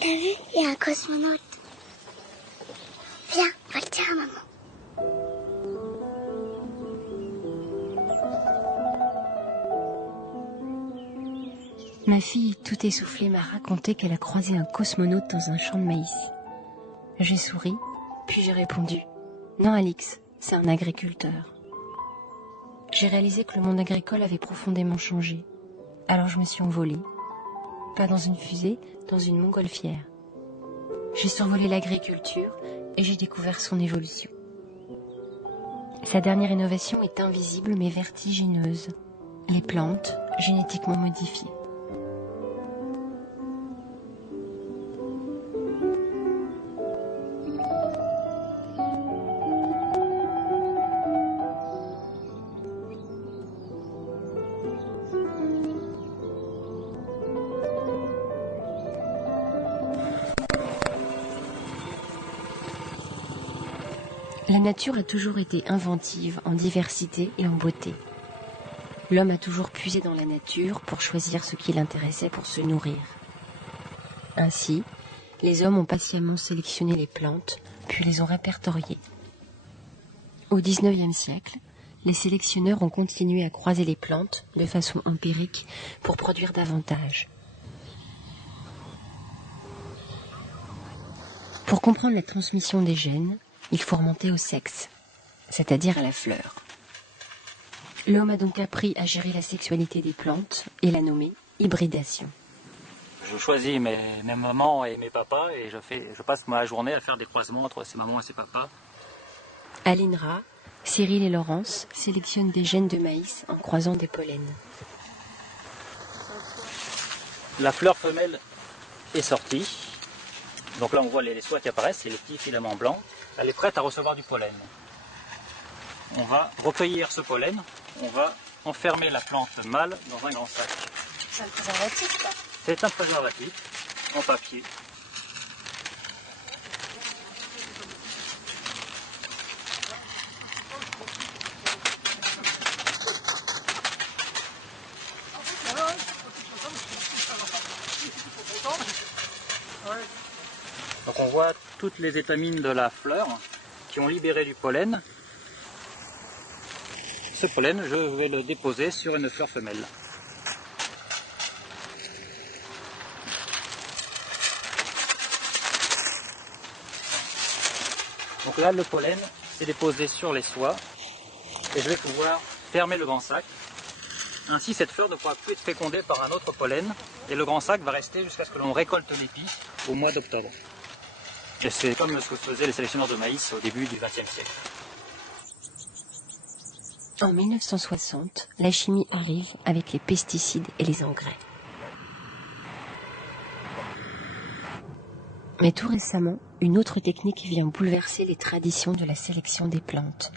T'as vu, il y a un cosmonaute. Viens, on va le dire à maman. Ma fille, tout essoufflée, m'a raconté qu'elle a croisé un cosmonaute dans un champ de maïs. J'ai souri, puis j'ai répondu « Non, Alix, c'est un agriculteur. » J'ai réalisé que le monde agricole avait profondément changé. Alors je me suis envolée. Pas dans une fusée, dans une montgolfière. J'ai survolé l'agriculture et j'ai découvert son évolution. Sa dernière innovation est invisible mais vertigineuse. Les plantes, génétiquement modifiées. La nature a toujours été inventive en diversité et en beauté. L'homme a toujours puisé dans la nature pour choisir ce qui l'intéressait pour se nourrir. Ainsi, les hommes ont patiemment sélectionné les plantes, puis les ont répertoriées. Au XIXe siècle, les sélectionneurs ont continué à croiser les plantes de façon empirique pour produire davantage. Pour comprendre la transmission des gènes, il faut remonter au sexe, c'est-à-dire à la fleur. L'homme a donc appris à gérer la sexualité des plantes et l'a nommée hybridation. Je choisis mes mamans et mes papas et je passe ma journée à faire des croisements entre ces mamans et ces papas. À l'INRA, Cyril et Laurence sélectionnent des gènes de maïs en croisant des pollens. La fleur femelle est sortie. Donc là on voit les soies qui apparaissent, c'est les petits filaments blancs. Elle est prête à recevoir du pollen. On va recueillir ce pollen, on va enfermer la plante mâle dans un grand sac. C'est un préservatif, ça? C'est un préservatif en papier. Donc on voit toutes les étamines de la fleur qui ont libéré du pollen. Ce pollen, je vais le déposer sur une fleur femelle. Donc là, le pollen s'est déposé sur les soies et je vais pouvoir fermer le grand sac. Ainsi, cette fleur ne pourra plus être fécondée par un autre pollen et le grand sac va rester jusqu'à ce que l'on récolte l'épi au mois d'octobre. Et c'est comme ce que faisaient les sélectionneurs de maïs au début du XXe siècle. En 1960, la chimie arrive avec les pesticides et les engrais. Mais tout récemment, une autre technique vient bouleverser les traditions de la sélection des plantes.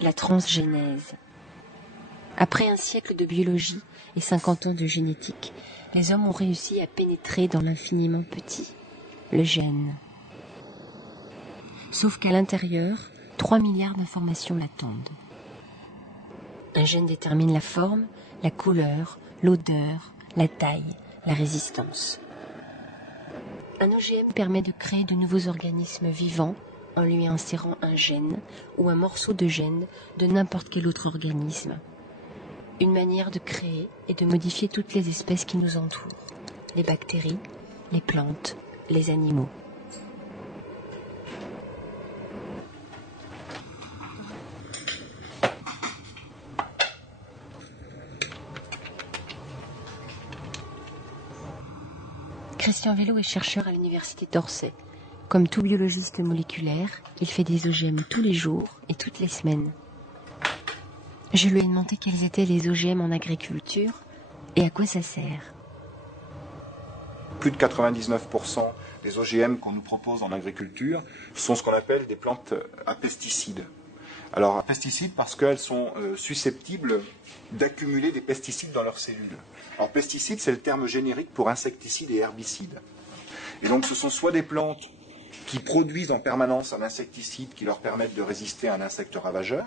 La transgénèse. Après un siècle de biologie et 50 ans de génétique, les hommes ont réussi à pénétrer dans l'infiniment petit, le gène. Sauf qu'à l'intérieur, 3 milliards d'informations l'attendent. Un gène détermine la forme, la couleur, l'odeur, la taille, la résistance. Un OGM permet de créer de nouveaux organismes vivants en lui insérant un gène ou un morceau de gène de n'importe quel autre organisme. Une manière de créer et de modifier toutes les espèces qui nous entourent, les bactéries, les plantes, les animaux. Christian Vello est chercheur à l'université d'Orsay. Comme tout biologiste moléculaire, il fait des OGM tous les jours et toutes les semaines. Je lui ai demandé quels étaient les OGM en agriculture et à quoi ça sert. Plus de 99% des OGM qu'on nous propose en agriculture sont ce qu'on appelle des plantes à pesticides. Alors, pesticides parce qu'elles sont susceptibles d'accumuler des pesticides dans leurs cellules. Alors, pesticides, c'est le terme générique pour insecticides et herbicides. Et donc, ce sont soit des plantes qui produisent en permanence un insecticide qui leur permettent de résister à un insecte ravageur,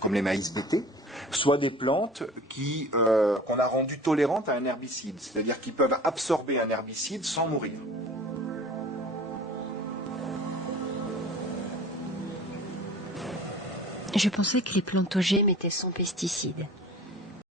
comme les maïs bêtés, soit des plantes qu'on a rendues tolérantes à un herbicide, c'est-à-dire qu'ils peuvent absorber un herbicide sans mourir. Je pensais que les plantes OGM étaient sans pesticides.